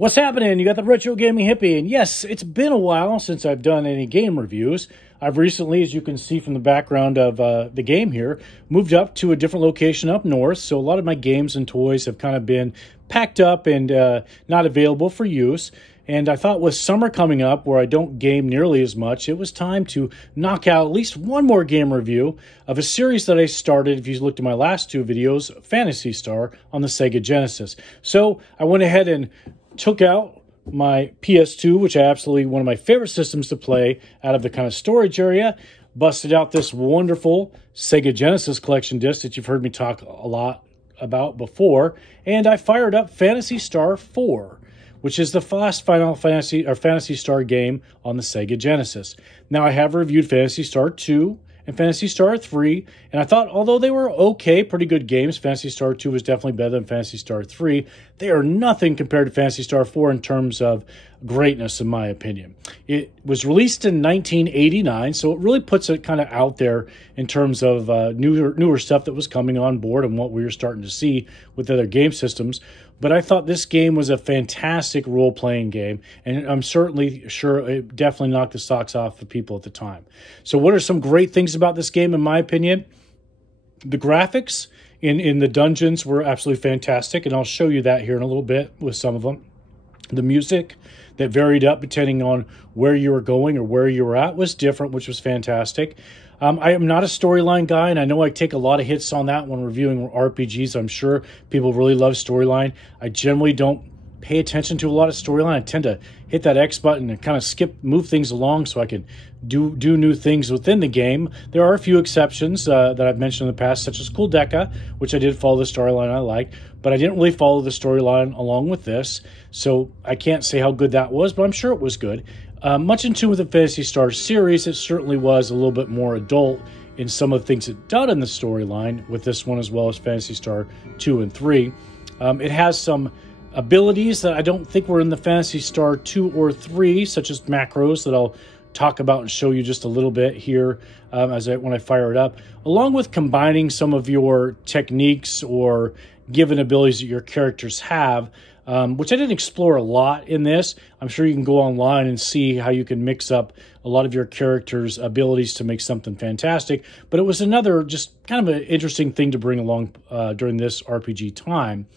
What's happening? You got the Retro Gaming Hippie, and yes, it's been a while since I've done any game reviews. I've recently, as you can see from the background of the game here, moved up to a different location up north, so a lot of my games and toys have kind of been packed up and not available for use. And I thought with summer coming up, where I don't game nearly as much, it was time to knock out at least one more game review of a series that I started, if you looked at my last two videos, Phantasy Star on the Sega Genesis. So I went ahead and took out my PS2, which I absolutely one of my favorite systems to play out of the kind of storage area, busted out this wonderful Sega Genesis collection disc that you've heard me talk a lot about before, and I fired up Phantasy Star 4, which is the last Final Fantasy or Phantasy Star game on the Sega Genesis. Now, I have reviewed Phantasy Star 2 and Phantasy Star 3, and I thought, although they were okay, pretty good games, Phantasy Star 2 was definitely better than Phantasy Star 3. They are nothing compared to Phantasy Star 4 in terms of greatness, in my opinion. It was released in 1989, so it really puts it kind of out there in terms of newer stuff that was coming on board and what we were starting to see with other game systems. But I thought this game was a fantastic role-playing game, and I'm certainly sure it definitely knocked the socks off of people at the time. So what are some great things about this game, in my opinion? The graphics in the dungeons were absolutely fantastic, and I'll show you that here in a little bit with some of them. The music that varied up depending on where you were going or where you were at was different, which was fantastic. I am not a storyline guy, and I know I take a lot of hits on that when reviewing RPGs. I'm sure people really love storyline. I generally don't pay attention to a lot of storyline. I tend to hit that X button and kind of move things along so I can do new things within the game. There are a few exceptions that I've mentioned in the past, such as Cool Deca, which I did follow the storyline I liked, but I didn't really follow the storyline along with this, so I can't say how good that was, but I'm sure it was good. Much in tune with the Phantasy Star series, it certainly was a little bit more adult in some of the things it done in the storyline with this one, as well as Phantasy Star 2 and 3. It has some abilities that I don't think were in the Phantasy Star 2 or 3, such as macros that I'll talk about and show you just a little bit here when I fire it up, along with combining some of your techniques or given abilities that your characters have, which I didn't explore a lot in this. I'm sure you can go online and see how you can mix up a lot of your characters' abilities to make something fantastic, but it was another just kind of an interesting thing to bring along during this RPG time.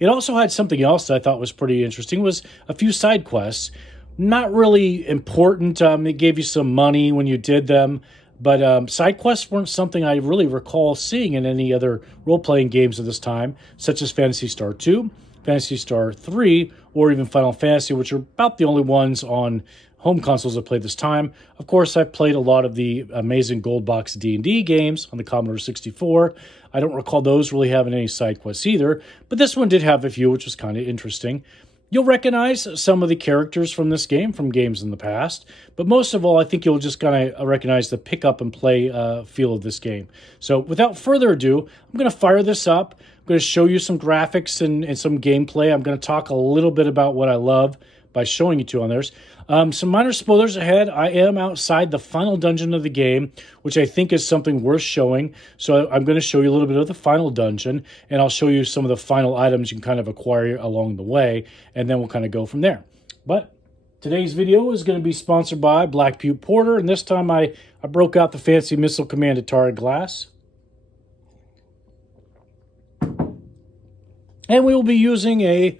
It also had something else that I thought was pretty interesting, was a few side quests. Not really important. It gave you some money when you did them, but side quests weren't something I really recall seeing in any other role-playing games of this time, such as Phantasy Star 2, Phantasy Star 3, or even Final Fantasy, which are about the only ones on home consoles I played this time. Of course, I've played a lot of the amazing Gold Box D&D games on the Commodore 64. I don't recall those really having any side quests either, but this one did have a few, which was kind of interesting. You'll recognize some of the characters from this game from games in the past, but most of all, I think you'll just kind of recognize the pick up and play feel of this game. So without further ado, I'm going to fire this up. I'm going to show you some graphics and some gameplay. I'm going to talk a little bit about what I love by showing you two on theirs. Some minor spoilers ahead. I am outside the final dungeon of the game, which I think is something worth showing. So I'm going to show you a little bit of the final dungeon, and I'll show you some of the final items you can kind of acquire along the way, and then we'll kind of go from there. But today's video is going to be sponsored by Black Butte Porter, and this time I broke out the fancy Missile Command Atari glass. And we will be using a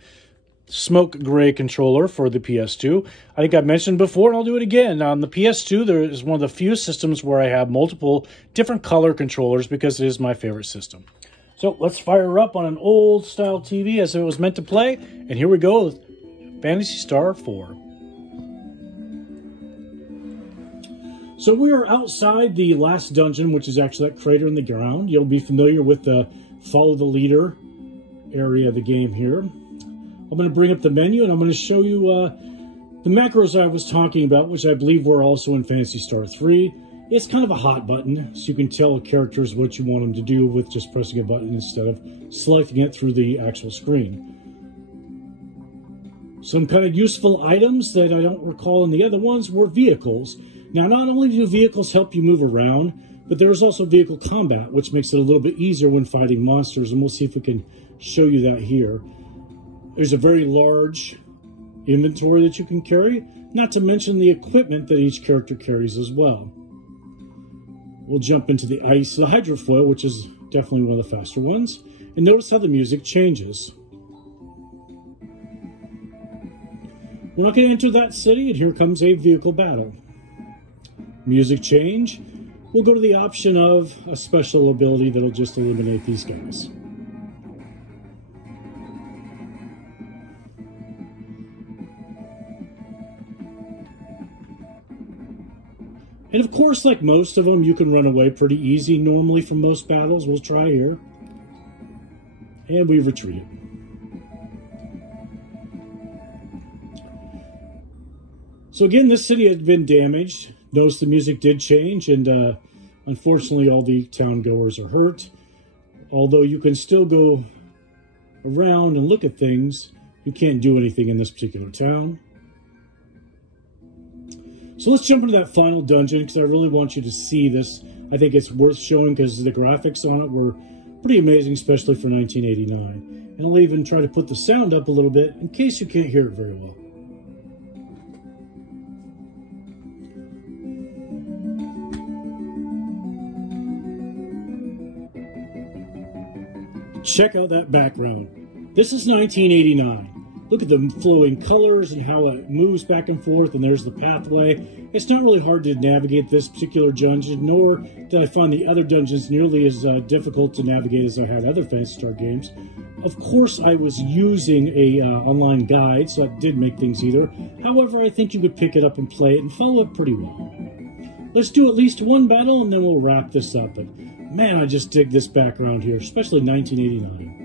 smoke gray controller for the PS2. I think I've mentioned before, and I'll do it again. On the PS2, there is one of the few systems where I have multiple different color controllers because it is my favorite system. So let's fire up on an old style TV as it was meant to play. And here we go with Phantasy Star 4. So we are outside the last dungeon, which is actually that crater in the ground. You'll be familiar with the follow the leader area of the game here. I'm going to bring up the menu, and I'm going to show you the macros I was talking about, which I believe were also in Phantasy Star 3. It's kind of a hot button, so you can tell characters what you want them to do with just pressing a button instead of selecting it through the actual screen. Some kind of useful items that I don't recall in the other ones were vehicles. Now, not only do vehicles help you move around, but there's also vehicle combat, which makes it a little bit easier when fighting monsters, and we'll see if we can show you that here. There's a very large inventory that you can carry, not to mention the equipment that each character carries as well. We'll jump into the hydrofoil, which is definitely one of the faster ones, and notice how the music changes. We're not going to enter that city, and here comes a vehicle battle. Music change. We'll go to the option of a special ability that'll just eliminate these guys. And of course, like most of them, you can run away pretty easy normally from most battles. We'll try here. And we retreat. So again, this city had been damaged. Notice the music did change, and unfortunately all the town goers are hurt. Although you can still go around and look at things, you can't do anything in this particular town. So let's jump into that final dungeon, because I really want you to see this. I think it's worth showing because the graphics on it were pretty amazing, especially for 1989. And I'll even try to put the sound up a little bit in case you can't hear it very well. Check out that background. This is 1989. Look at the flowing colors and how it moves back and forth, and there's the pathway. It's not really hard to navigate this particular dungeon, nor did I find the other dungeons nearly as difficult to navigate as I had other Phantasy Star games. Of course, I was using a online guide, so that did make things easier. However, I think you could pick it up and play it and follow it pretty well. Let's do at least one battle, and then we'll wrap this up. But man, I just dig this background here, especially 1989.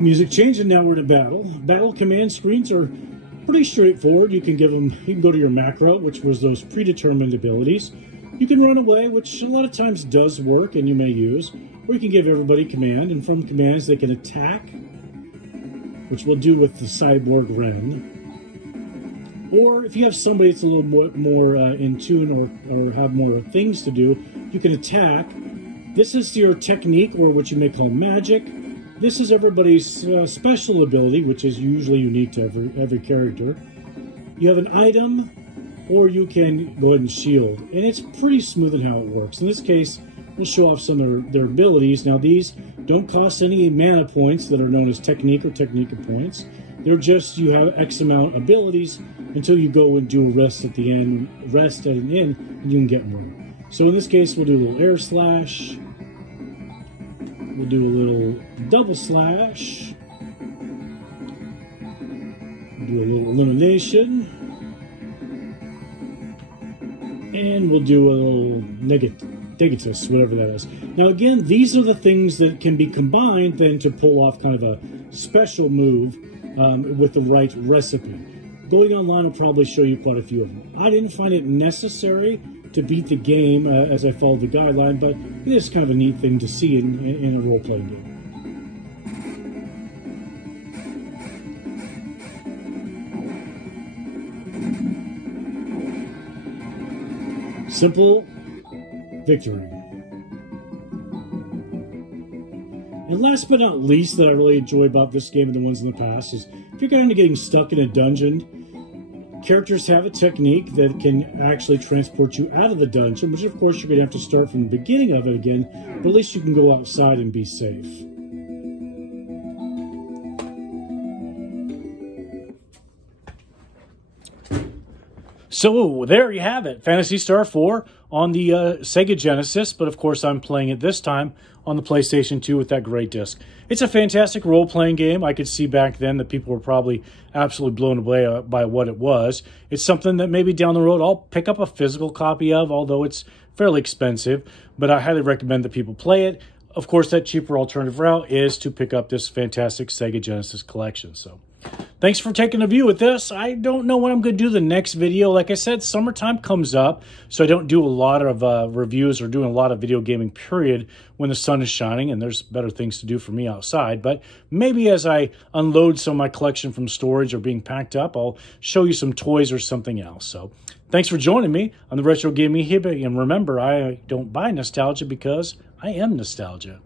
Music change, and now we're to battle. Battle command screens are pretty straightforward. You can go to your macro, which was those predetermined abilities. You can run away, which a lot of times does work and you may use, or you can give everybody command, and from commands they can attack, which we'll do with the cyborg Ren. Or if you have somebody that's a little more in tune or have more things to do, you can attack. This is your technique, or what you may call magic. This is everybody's special ability, which is usually unique to every character. You have an item, or you can go ahead and shield. And it's pretty smooth in how it works. In this case, we'll show off some of their abilities. Now, these don't cost any mana points that are known as technique or technica points. They're just, you have X amount of abilities until you go and do a rest at the end, and you can get more. So in this case, we'll do a little air slash. We'll do a little double slash. Do a little elimination. And we'll do a little negatus, whatever that is. Now again, these are the things that can be combined then to pull off kind of a special move with the right recipe. Going online will probably show you quite a few of them. I didn't find it necessary to beat the game as I followed the guideline, but it is kind of a neat thing to see in a role-playing game. Simple victory. And last but not least that I really enjoy about this game and the ones in the past is if you're kind of getting stuck in a dungeon, characters have a technique that can actually transport you out of the dungeon, which of course you're going to have to start from the beginning of it again, but at least you can go outside and be safe. So there you have it, Phantasy Star 4 on the Sega Genesis, but of course I'm playing it this time on the PlayStation 2 with that great disc. It's a fantastic role-playing game. I could see back then that people were probably absolutely blown away by what it was. It's something that maybe down the road I'll pick up a physical copy of, although it's fairly expensive, but I highly recommend that people play it. Of course, that cheaper alternative route is to pick up this fantastic Sega Genesis collection. So Thanks for taking a view with this. I don't know when I'm going to do the next video. Like I said, summertime comes up, so I don't do a lot of reviews or doing a lot of video gaming, period, when the sun is shining, and there's better things to do for me outside. But maybe as I unload some of my collection from storage or being packed up, I'll show you some toys or something else. So thanks for joining me on the Retro Gaming Hippie. And remember, I don't buy nostalgia because I am nostalgia.